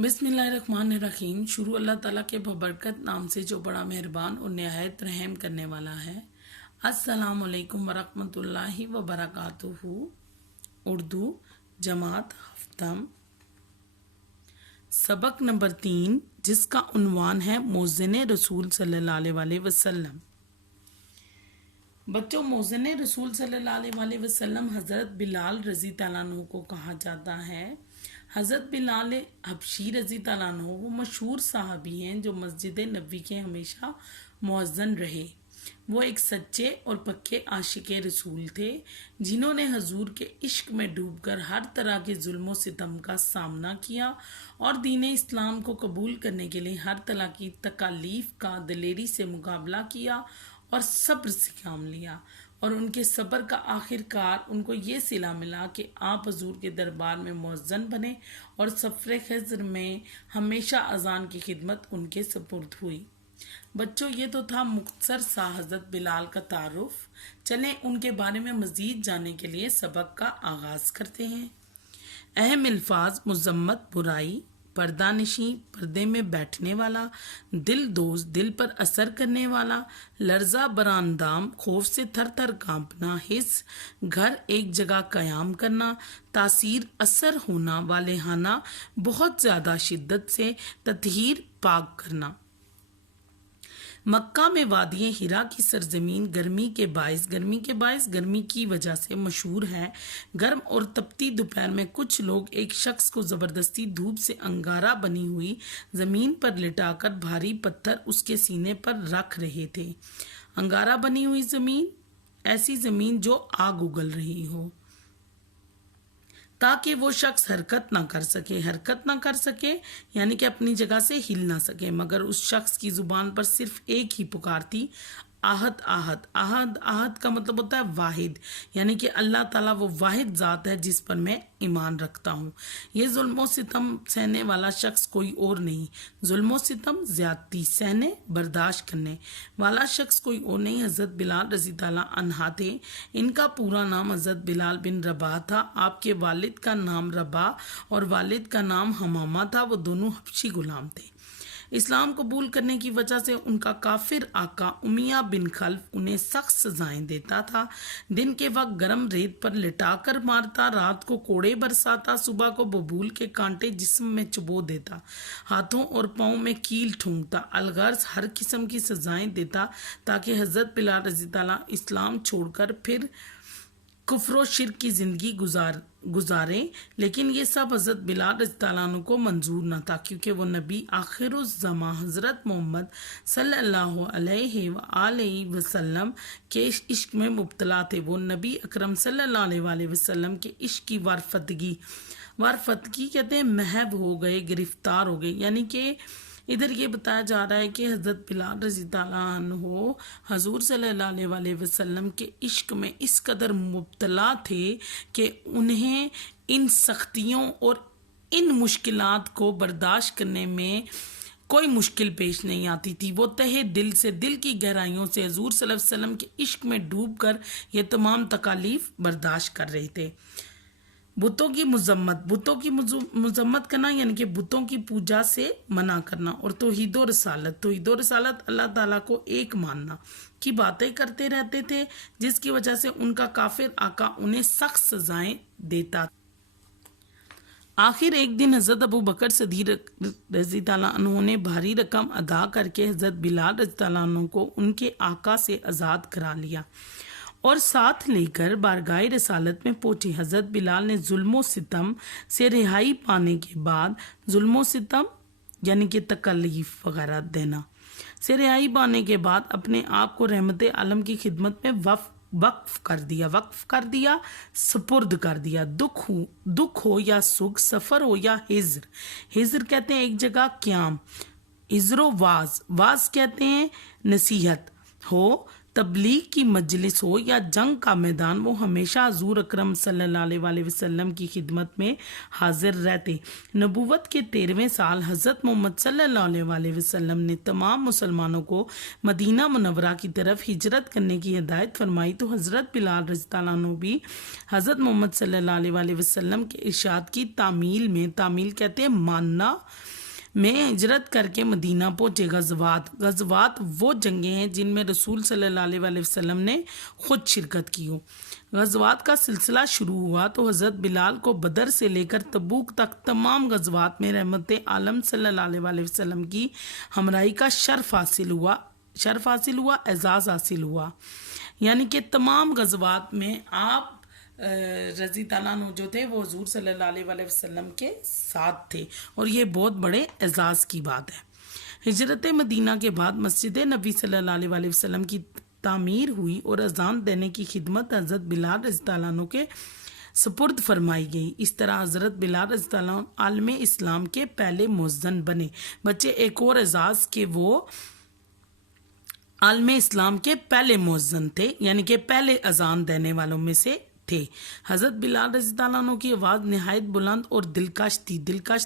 بسم اللہ الرحمن الرحیم۔ شروع اللہ تعالیٰ کے ببرکت نام سے جو بڑا مہربان اور نہایت رحم کرنے والا ہے۔ السلام علیکم ورحمۃ اللہ وبرکاتہ۔ اردو جماعت ہفتم، سبق نمبر 3، جس کا عنوان ہے مؤذن رسول صلی اللہ علیہ وسلم۔ بچوں، مؤذن رسول صلی اللہ علیہ وسلم حضرت بلال رضی اللہ عنہ کو کہا جاتا ہے۔ حضرت بلال حبشی رضی اللہ عنہ وہ مشہور صحابی ہیں جو مسجد نبوی کے ہمیشہ مؤذن رہے۔ وہ ایک سچے اور پکے عاشق رسول تھے جنہوں نے حضور کے عشق میں ڈوب کر ہر طرح کے ظلم و ستم کا سامنا کیا اور دین اسلام کو قبول کرنے کے لیے ہر طرح کی تکالیف کا دلیری سے مقابلہ کیا اور صبر سے کام لیا، اور ان کے صبر کا آخر کار ان کو یہ صلہ ملا کہ آپ حضور کے دربار میں مؤذن بنے اور سفر خضر میں ہمیشہ اذان کی خدمت ان کے سپرد ہوئی۔ بچوں، یہ تو تھا مختصر سا حضرت بلال کا تعارف۔ چلیں ان کے بارے میں مزید جاننے کے لیے سبق کا آغاز کرتے ہیں۔ اہم الفاظ: مذمت، برائی، پردہ نشیں، پردے میں بیٹھنے والا، دل دوز، دل پر اثر کرنے والا، لرزہ براندام، خوف سے تھر تھر کانپنا، حس، گھر ایک جگہ قیام کرنا، تاثیر اثر ہونا، والہانہ، بہت زیادہ شدت سے، تطہیر پاک کرنا۔ مکہ میں وادی ہرا کی سرزمین گرمی کے باعث گرمی کی وجہ سے مشہور ہے۔ گرم اور تپتی دوپہر میں کچھ لوگ ایک شخص کو زبردستی دھوپ سے انگارہ بنی ہوئی زمین پر لٹا کر بھاری پتھر اس کے سینے پر رکھ رہے تھے۔ انگارہ بنی ہوئی زمین، ایسی زمین جو آگ اگل رہی ہو، تاکہ وہ شخص حرکت نہ کر سکے یعنی کہ اپنی جگہ سے ہل نہ سکے، مگر اس شخص کی زبان پر صرف ایک ہی پکار تھی: احد احد۔ احد احد کا مطلب ہوتا ہے واحد، یعنی کہ اللہ تعالیٰ وہ واحد ذات ہے جس پر میں ایمان رکھتا ہوں۔ یہ ظلم و ستم سہنے والا شخص کوئی اور نہیں، ظلم و ستم، زیادتی سہنے، برداشت کرنے والا شخص کوئی اور نہیں، حضرت بلال رضی اللہ عنہ تھے۔ ان کا پورا نام حضرت بلال بن رباح تھا۔ آپ کے والد کا نام رباح اور والد کا نام حمامہ تھا۔ وہ دونوں حبشی غلام تھے۔ اسلام قبول کرنے کی وجہ سے ان کا کافر آقا امیہ بن خلف انہیں سخت سزائیں دیتا تھا۔ دن کے وقت گرم ریت پر لٹا کر مارتا، رات کو کوڑے برساتا، صبح کو ببول کے کانٹے جسم میں چبو دیتا، ہاتھوں اور پاؤں میں کیل ٹھونکتا، الغرض ہر قسم کی سزائیں دیتا تاکہ حضرت بلال رضی اللہ عنہ اسلام چھوڑ کر پھر کفر و شرک کی زندگی گزاریں، لیکن یہ سب حضرت بلال رضی اللہ عنہ کو منظور نہ تھا، کیونکہ وہ نبی آخر الزماں حضرت محمد صلی اللہ علیہ وآلہ وسلم کے عشق میں مبتلا تھے۔ وہ نبی اکرم صلی اللہ علیہ وسلم کے عشق کی وارفتگی کہتے ہیں، محو ہو گئے، گرفتار ہو گئے، یعنی کہ ادھر یہ بتایا جا رہا ہے کہ حضرت بلال رضی اللہ عنہ حضور صلی اللہ علیہ وسلم کے عشق میں اس قدر مبتلا تھے کہ انہیں ان سختیوں اور ان مشکلات کو برداشت کرنے میں کوئی مشکل پیش نہیں آتی تھی۔ وہ تہہ دل سے، دل کی گہرائیوں سے حضور صلی اللہ علیہ وسلم کے عشق میں ڈوب کر یہ تمام تکالیف برداشت کر رہے تھے۔ بتوں کی مذمت کرنا یعنی کہ بتوں کی پوجا سے منع کرنا، اور توحید و رسالت اللہ تعالیٰ کو ایک ماننا کی باتیں کرتے رہتے تھے، جس کی وجہ سے ان کا کافر آقا انہیں سخت سزائیں دیتا تھا۔ آخر ایک دن حضرت ابو بکر صدیق رضی اللہ عنہ نے بھاری رقم ادا کر کے حضرت بلال رضی اللہ عنہ کو ان کے آقا سے آزاد کرا لیا اور ساتھ لے کر بارگاہ رسالت میں پہنچے۔ حضرت بلال نے ظلم و ستم سے رہائی پانے کے بعد، ظلم و ستم یعنی کہ تکلیف وغیرہ دینا سے رہائی پانے کے بعد اپنے آپ کو رحمت عالم کی خدمت میں وقف کر دیا، سپرد کر دیا۔ دکھ ہو یا سکھ، سفر ہو یا ہجر کہتے ہیں ایک جگہ قیام، ہجر و واز کہتے ہیں نصیحت ہو، تبلیغ کی مجلس ہو یا جنگ کا میدان، وہ ہمیشہ حضور اکرم صلی اللہ علیہ وسلم کی خدمت میں حاضر رہتے۔ نبوت کے 13ویں سال حضرت محمد صلی اللہ علیہ وسلم نے تمام مسلمانوں کو مدینہ منورہ کی طرف ہجرت کرنے کی ہدایت فرمائی، تو حضرت بلال رضی اللہ عنہ بھی حضرت محمد صلی اللہ علیہ وسلم کے ارشاد کی تعمیل کہتے ہیں ماننا میں ہجرت کر کے مدینہ پہنچے۔ غزوات وہ جنگیں ہیں جن میں رسول صلی اللہ علیہ وسلم نے خود شرکت کی ہو۔ غزوات کا سلسلہ شروع ہوا تو حضرت بلال کو بدر سے لے کر تبوک تک تمام غزوات میں رحمت عالم صلی اللہ علیہ وسلم کی ہمراہی کا شرف حاصل ہوا، اعزاز حاصل ہوا، یعنی کہ تمام غزوات میں آپ رضی اللہ عنہ جو تھے وہ حضور صلی اللہ علیہ وسلم کے ساتھ تھے، اور یہ بہت بڑے اعزاز کی بات ہے۔ ہجرت مدینہ کے بعد مسجد نبی صلی اللہ علیہ وسلم کی تعمیر ہوئی اور اذان دینے کی خدمت حضرت بلال رضی اللہ عنہ کے سپرد فرمائی گئی۔ اس طرح حضرت بلال رضی اللہ عنہ عالم اسلام کے پہلے مؤذن بنے۔ بچے ایک اور اعزاز کہ وہ عالم اسلام کے پہلے مؤذن تھے، یعنی کہ پہلے اذان دینے والوں میں سے تھے۔ حضرت بلال رضی اللہ عنہ کی آواز نہایت بلند اور دلکش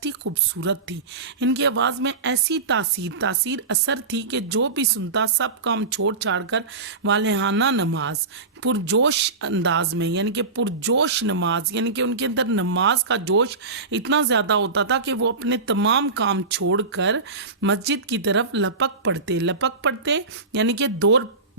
تھی، خوبصورت تھی۔ ان کی آواز میں ایسی تاثیر اثر تھی کہ جو بھی سنتا سب کام چھوڑ چھاڑ کر والہانہ نماز پرجوش انداز میں، یعنی کہ پرجوش نماز، یعنی کہ ان کے اندر نماز کا جوش اتنا زیادہ ہوتا تھا کہ وہ اپنے تمام کام چھوڑ کر مسجد کی طرف لپک پڑتے یعنی کہ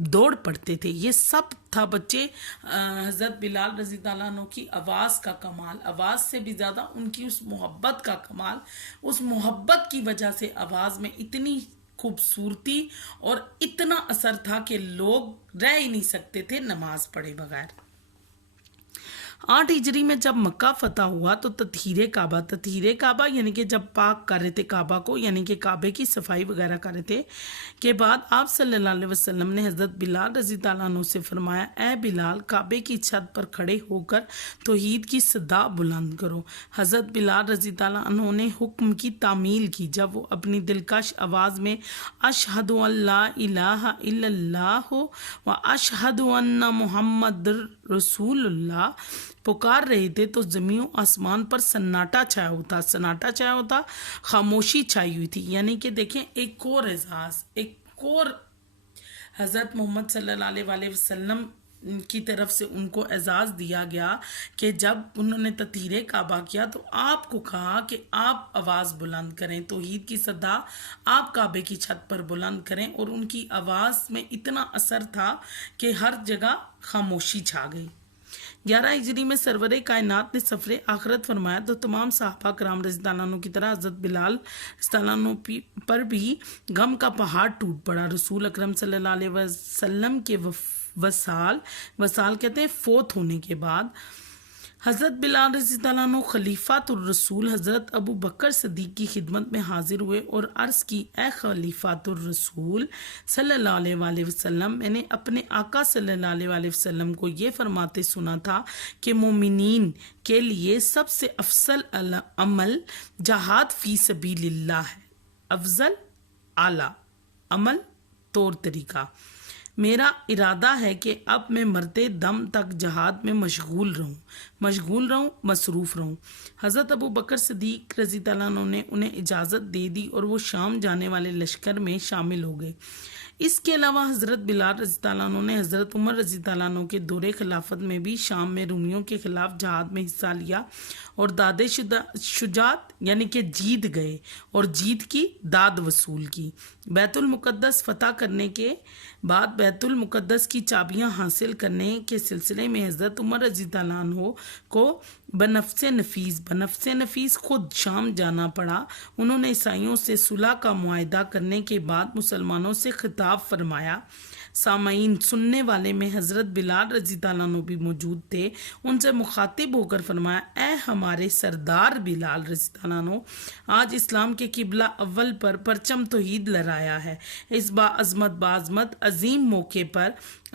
دوڑ پڑتے تھے۔ یہ سب تھا بچے حضرت بلال رضی اللہ عنہ کی آواز کا کمال، آواز سے بھی زیادہ ان کی اس محبت کا کمال۔ اس محبت کی وجہ سے آواز میں اتنی خوبصورتی اور اتنا اثر تھا کہ لوگ رہ ہی نہیں سکتے تھے نماز پڑھے بغیر۔ 8 ہجری میں جب مکہ فتح ہوا تو تطہیر کعبہ یعنی کہ جب پاک کر رہے تھے کعبہ کو، یعنی کہ کعبے کی صفائی وغیرہ کر رہے تھے کے بعد آپ صلی اللہ علیہ وسلم نے حضرت بلال رضی اللہ عنہ سے فرمایا، اے بلال، کعبے کی چھت پر کھڑے ہو کر توحید کی صدا بلند کرو۔ حضرت بلال رضی اللہ عنہ نے حکم کی تعمیل کی جب وہ اپنی دلکش آواز میں اشہد ان لا الہ الا اللہ و اشہد ان محمد رسول اللہ پکار رہے تھے تو زمین و آسمان پر سناٹا چھایا ہوتا، خاموشی چھائی ہوئی تھی۔ یعنی کہ دیکھیں ایک اور اعزاز، ایک اور حضرت محمد صلی اللہ علیہ وسلم کی طرف سے ان کو اعزاز دیا گیا کہ جب انہوں نے تطہیر کعبہ کیا تو آپ کو کہا کہ آپ آواز بلند کریں، توحید کی صدا آپ کعبے کی چھت پر بلند کریں، اور ان کی آواز میں اتنا اثر تھا کہ ہر جگہ خاموشی چھا گئی۔ 11 ہجری میں سرور کائنات نے سفر آخرت فرمایا تو تمام صحابہ کرام رضی اللہ عنہ کی طرح حضرت بلال رضی اللہ عنہ پر بھی غم کا پہاڑ ٹوٹ پڑا۔ رسول اکرم صلی اللہ علیہ وسلم کے وصال کہتے ہیں فوت ہونے کے بعد حضرت بلال رضی اللہ عنہ خلیفۃ الرسول حضرت ابو بکر صدیق کی خدمت میں حاضر ہوئے اور عرض کی، اے خلیفۃ الرسول صلی اللہ علیہ وسلم، میں نے اپنے آقا صلی اللہ علیہ وسلم کو یہ فرماتے سنا تھا کہ مومنین کے لیے سب سے افضل عمل جہاد فی سبیل اللہ ہے۔ افضل اعلیٰ عمل طور طریقہ میرا ارادہ ہے کہ اب میں مرتے دم تک جہاد میں مشغول رہوں، مصروف رہوں۔ حضرت ابو بکر صدیق رضی اللہ عنہ نے انہیں اجازت دے دی اور وہ شام جانے والے لشکر میں شامل ہو گئے۔ اس کے علاوہ حضرت بلال رضی اللہ عنہ نے حضرت عمر رضی اللہ عنہ کے دور خلافت میں بھی شام میں رومیوں کے خلاف جہاد میں حصہ لیا اور داد شجاعت یعنی کہ جیت گئے اور جیت کی داد وصول کی۔ بیت المقدس فتح کرنے کے بعد بیت المقدس کی چابیاں حاصل کرنے کے سلسلے میں حضرت عمر رضی اللہ عنہ کو بنفس نفیس خود شام جانا پڑا۔ انہوں نے عیسائیوں سے صلح کا معاہدہ کرنے کے بعد مسلمانوں سے خطاب فرمایا۔ سامعین، سننے والے میں حضرت بلال رضی اللہ عنہ بھی موجود تھے۔ ان سے مخاطب ہو کر فرمایا، اے ہمارے سردار بلال رضی اللہ عنہ، آج اسلام کے قبلہ اول پر پرچم توحید لہرایا ہے۔ اس باعظمت عظیم موقع پر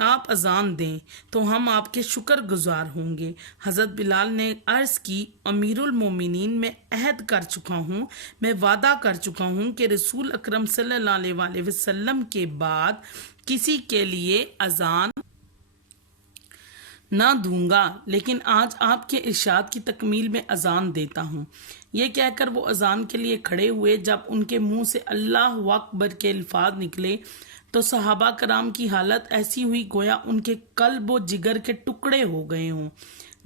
آپ اذان دیں تو ہم آپ کے شکر گزار ہوں گے۔ حضرت بلال نے عرض کی، امیر المومنین، میں عہد کر چکا ہوں، میں وعدہ کر چکا ہوں کہ رسول اکرم صلی اللہ علیہ وسلم کے بعد کسی کے لیے اذان نہ دوں گا، لیکن آج آپ کے ارشاد کی تکمیل میں اذان دیتا ہوں۔ یہ کہہ کر وہ اذان کے لیے کھڑے ہوئے۔ جب ان کے منہ سے اللہ اکبر کے الفاظ نکلے تو صحابہ کرام کی حالت ایسی ہوئی گویا ان کے قلب و جگر کے ٹکڑے ہو گئے ہوں۔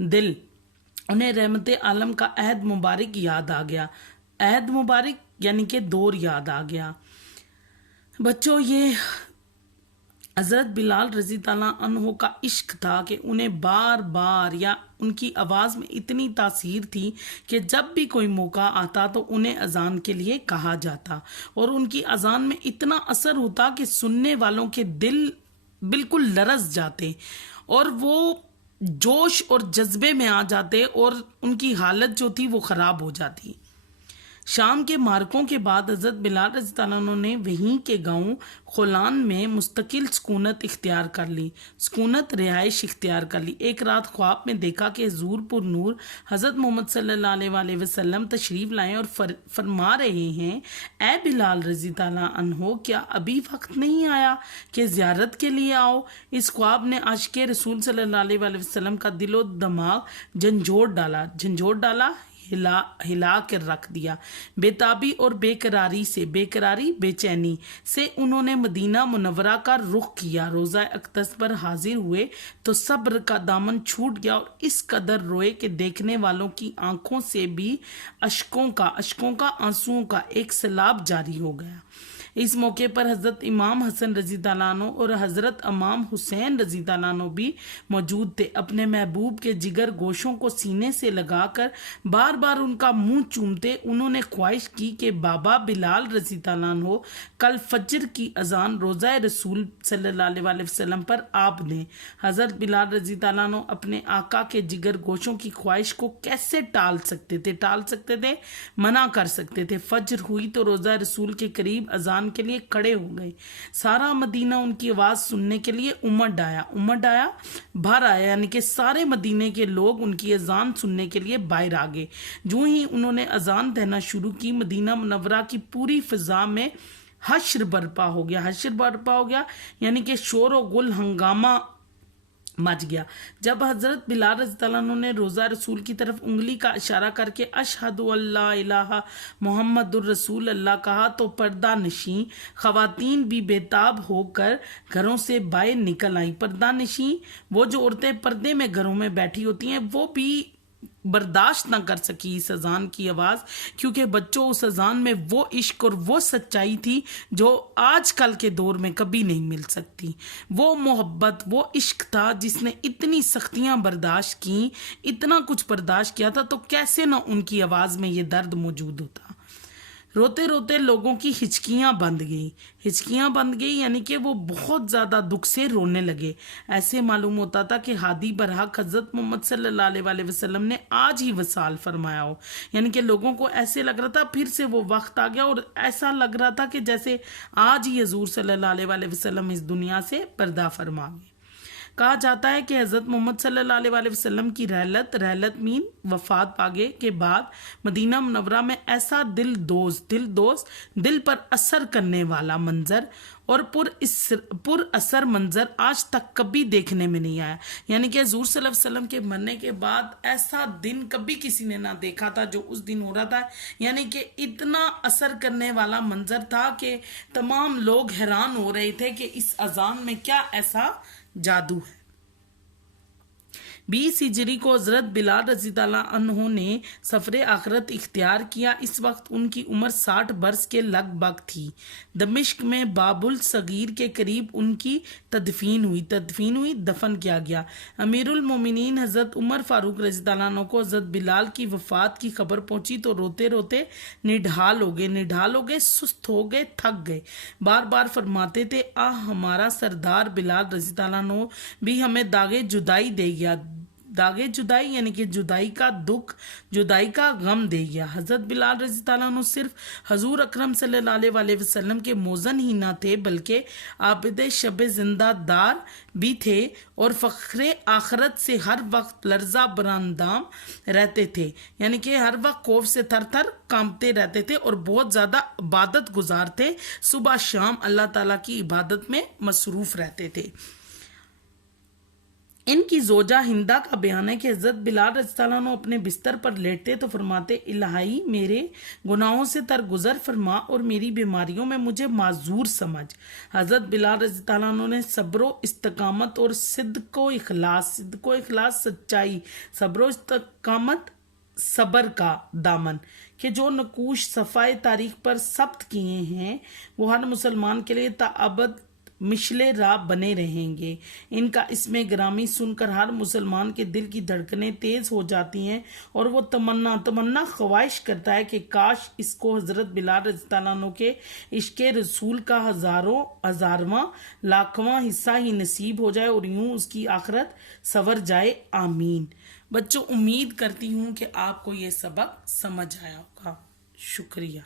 دل انہیں رحمت عالم کا عہد مبارک یاد آ گیا۔ عہد مبارک یعنی کہ دور یاد آ گیا۔ بچوں، یہ حضرت بلال رضی اللہ عنہ کا عشق تھا کہ انہیں بار بار، یا ان کی آواز میں اتنی تاثیر تھی کہ جب بھی کوئی موقع آتا تو انہیں اذان کے لیے کہا جاتا، اور ان کی اذان میں اتنا اثر ہوتا کہ سننے والوں کے دل بالکل لرز جاتے اور وہ جوش اور جذبے میں آ جاتے اور ان کی حالت جو تھی وہ خراب ہو جاتی۔ شام کے مارکوں کے بعد حضرت بلال رضی اللہ عنہ نے وہیں کے گاؤں خولان میں مستقل سکونت اختیار کر لی، سکونت رہائش اختیار کر لی۔ ایک رات خواب میں دیکھا کہ حضور پر نور حضرت محمد صلی اللہ علیہ وسلم تشریف لائے اور فرما رہے ہیں، اے بلال رضی اللہ عنہ، کیا ابھی وقت نہیں آیا کہ زیارت کے لیے آؤ؟ اس خواب نے عاشق رسول صلی اللہ علیہ وسلم کا دل و دماغ جھنجھوڑ ڈالا، ہلا کر رکھ دیا۔ بے تابی اور بے چینی سے انہوں نے مدینہ منورہ کا رخ کیا۔ روضہ اقدس پر حاضر ہوئے تو صبر کا دامن چھوٹ گیا اور اس قدر روئے کہ دیکھنے والوں کی آنکھوں سے بھی اشکوں کا آنسوؤں کا ایک سیلاب جاری ہو گیا۔ اس موقع پر حضرت امام حسن رضی اللہ عنہ اور حضرت امام حسین رضی اللہ عنہ بھی موجود تھے۔ اپنے محبوب کے جگر گوشوں کو سینے سے لگا کر بار بار ان کا منہ چومتے انہوں نے خواہش کی کہ بابا بلال رضی اللہ عنہ کل فجر کی اذان روضہ رسول صلی اللہ علیہ وسلم پر آپ دیں۔ حضرت بلال رضی اللہ عنہ اپنے آقا کے جگر گوشوں کی خواہش کو کیسے ٹال سکتے تھے، منع کر سکتے تھے۔ فجر ہوئی تو روضہ رسول کے قریب اذان کے لیے کھڑے ہو گئے۔ سارا مدینہ ان کی آواز سننے کے لیے امڈ آیا، یعنی کہ سارے مدینے کے لوگ ان کی اذان سننے کے لیے باہر آ گئے۔ جو ہی انہوں نے اذان دینا شروع کی، مدینہ منورہ کی پوری فضا میں حشر برپا ہو گیا، یعنی کہ شور و گل ہنگامہ مچ گیا۔ جب حضرت بلال رضی اللہ عنہ نے روضہ رسول کی طرف انگلی کا اشارہ کر کے اشہد ان لا الہ محمد الرسول اللہ کہا تو پردہ نشین خواتین بھی بے تاب ہو کر گھروں سے باہر نکل آئیں۔ پردہ نشین وہ جو عورتیں پردے میں گھروں میں بیٹھی ہوتی ہیں، وہ بھی برداشت نہ کر سکی اس اذان کی آواز، کیونکہ بچوں اس اذان میں وہ عشق اور وہ سچائی تھی جو آج کل کے دور میں کبھی نہیں مل سکتی۔ وہ محبت، وہ عشق تھا جس نے اتنی سختیاں برداشت کی، اتنا کچھ برداشت کیا تھا، تو کیسے نہ ان کی آواز میں یہ درد موجود ہوتا۔ روتے روتے لوگوں کی ہچکیاں بند گئی، یعنی کہ وہ بہت زیادہ دکھ سے رونے لگے۔ ایسے معلوم ہوتا تھا کہ ہادی برحق حضرت محمد صلی اللہ علیہ وسلم نے آج ہی وصال فرمایا ہو، یعنی کہ لوگوں کو ایسے لگ رہا تھا پھر سے وہ وقت آ گیا، اور ایسا لگ رہا تھا کہ جیسے آج ہی حضور صلی اللہ علیہ وسلم اس دنیا سے پردہ فرما گئے۔ کہا جاتا ہے کہ حضرت محمد صلی اللہ علیہ وسلم کی رحلت مین وفات پاگے کے بعد مدینہ منورہ میں ایسا دل پر اثر کرنے والا منظر اور پر اثر منظر آج تک کبھی دیکھنے میں نہیں آیا، یعنی کہ حضور صلی اللہ علیہ وسلم کے مرنے کے بعد ایسا دن کبھی کسی نے نہ دیکھا تھا جو اس دن ہو رہا تھا، یعنی کہ اتنا اثر کرنے والا منظر تھا کہ تمام لوگ حیران ہو رہے تھے کہ اس اذان میں کیا ایسا جادو ہے۔ 20 ہجری کو حضرت بلال رضی اللہ عنہ نے سفر آخرت اختیار کیا۔ اس وقت ان کی عمر 60 برس کے لگ بھگ تھی۔ دمشق میں باب الصغیر کے قریب ان کی تدفین ہوئی، دفن کیا گیا۔ امیر المومنین حضرت عمر فاروق رضی اللہ عنہ کو حضرت بلال کی وفات کی خبر پہنچی تو روتے روتے نڈھال ہو گئے، سست ہو گئے، تھک گئے۔ بار بار فرماتے تھے، ہمارا سردار بلال رضی اللہ عنہ بھی ہمیں داغ جدائی دے گیا، داغ جدائی یعنی کہ جدائی کا دکھ، جدائی کا غم دے گیا۔ حضرت بلال رضی اللہ عنہ صرف حضور اکرم صلی اللہ علیہ وسلم کے موزن ہی نہ تھے بلکہ عابد شب زندہ دار بھی تھے اور فخر آخرت سے ہر وقت لرزہ براندام رہتے تھے، یعنی کہ ہر وقت خوف سے تھر تھر کانپتے رہتے تھے اور بہت زیادہ عبادت گزار تھے، صبح شام اللہ تعالیٰ کی عبادت میں مصروف رہتے تھے۔ ان کی زوجہ ہندہ کا بیان ہے کہ حضرت بلال رضی اللہ عنہ اپنے بستر پر لیٹتے تو فرماتے، الہی میرے گناہوں سے درگزر فرما اور میری بیماریوں میں مجھے معذور سمجھ۔ حضرت بلال رضی اللہ عنہ نے صبر و استقامت اور صدق و اخلاص سچائی، صبر و استقامت صبر کا دامن کہ جو نقوش صفحہ تاریخ پر ثبت کیے ہیں وہ ہر مسلمان کے لیے تاابد مشل راہ بنے رہیں گے۔ ان کا اسم گرامی سن کر ہر مسلمان کے دل کی دھڑکنیں تیز ہو جاتی ہیں اور وہ تمنا خواہش کرتا ہے کہ کاش اس کو حضرت بلال رضی اللہ عنہ کے عشق رسول کا ہزارواں لاکھواں حصہ ہی نصیب ہو جائے اور یوں اس کی آخرت سنور جائے، آمین۔ بچوں، امید کرتی ہوں کہ آپ کو یہ سبق سمجھ آیا ہوگا۔ شکریہ۔